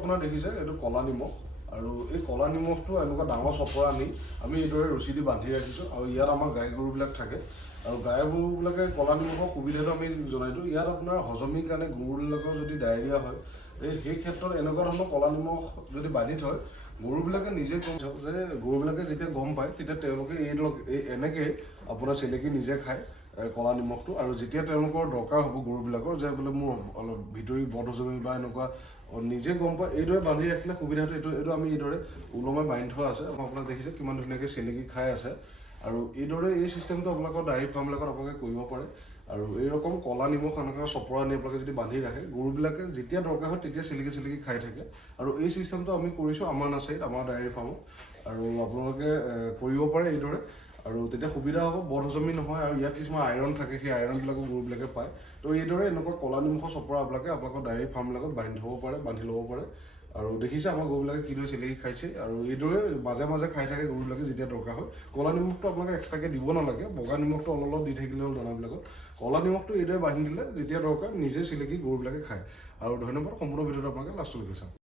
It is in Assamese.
আপোনাৰ দেখিছে এইটো কলা নিমখ আৰু এই কলা নিমখটো এনেকুৱা ডাঙৰ চপৰা আনি আমি এইদৰে ৰছী দি বান্ধি ৰাখিছোঁ আৰু ইয়াত আমাৰ গাই গৰুবিলাক থাকে আৰু গাই গৰুবিলাকে কলা নিমখৰ সুবিধাটো আমি জনাই দিওঁ ইয়াত আপোনাৰ হজমীৰ কাৰণে গৰুবিলাকৰ যদি ডায়েৰিয়া হয় সেই ক্ষেত্ৰত এনেকুৱা ধৰণৰ কলা নিমখ যদি বান্ধি থয় গৰুবিলাকে নিজে গম যে গৰুবিলাকে যেতিয়া গম পায় তেতিয়া তেওঁলোকে এনেকৈ আপোনাৰ চেলেকি নিজে খায় কলা নিমখটো আৰু যেতিয়া তেওঁলোকৰ দৰকাৰ হ'ব গৰুবিলাকৰ যে বোলে মোৰ অলপ ভিতৰি বদহজমি বা এনেকুৱা নিজে গম পায় এইদৰে বান্ধি ৰাখিলে সুবিধাটো এইটো আমি এইদৰে ওলমাই বান্ধি থোৱা আছে আপোনালোকে দেখিছে কিমান ধুনীয়াকৈ চেলেকি খাই আছে আৰু এইদৰে এই চিষ্টেমটো আপোনালোকৰ ডায়েৰী ফাৰ্মবিলাকত আপোনালোকে কৰিব পাৰে আৰু এই ৰকম কলা নিমখ এনেকুৱা চপৰা আনি আপোনালোকে যদি বান্ধি ৰাখে গৰুবিলাকে যেতিয়া দৰকাৰ হয় তেতিয়া চেলেকি খাই থাকে আৰু এই চিষ্টেমটো আমি কৰিছোঁ আমাৰ নাৰ্চাৰীত আমাৰ ডায়েৰী ফাৰ্মত আৰু আপোনালোকে কৰিব পাৰে এইদৰে আৰু তেতিয়া সুবিধা হ'ব বদহজমি নহয় আৰু ইয়াত কিছুমান আইৰণ থাকে সেই আইৰণবিলাকো গৰুবিলাকে পায় তো এইদৰে এনেকুৱা কলা নিমখৰ চপৰা আপোনালোকৰ ডায়েৰী ফাৰ্মবিলাকত বান্ধি ল'ব পাৰে আৰু দেখিছে আমাৰ গৰুবিলাকে কিদৰে চেলেকি খাইছে আৰু এইদৰে মাজে মাজে খাই থাকে গৰুবিলাকে যেতিয়া দৰকাৰ হয় কলা নিমখটো আপোনালোকে এক্সট্ৰাকৈ দিব নালাগে বগা নিমখটো অলপ দি থাকিলে হ'ল দানাবিলাকত কলা নিমখটো এইদৰে বান্ধি দিলে যেতিয়া দৰকাৰ নিজে চেলেকি গৰুবিলাকে খায় আৰু ধন্যবাদ সম্পূৰ্ণ ভিডিঅ'টো আপোনালোকে লাষ্টলৈকে চাওক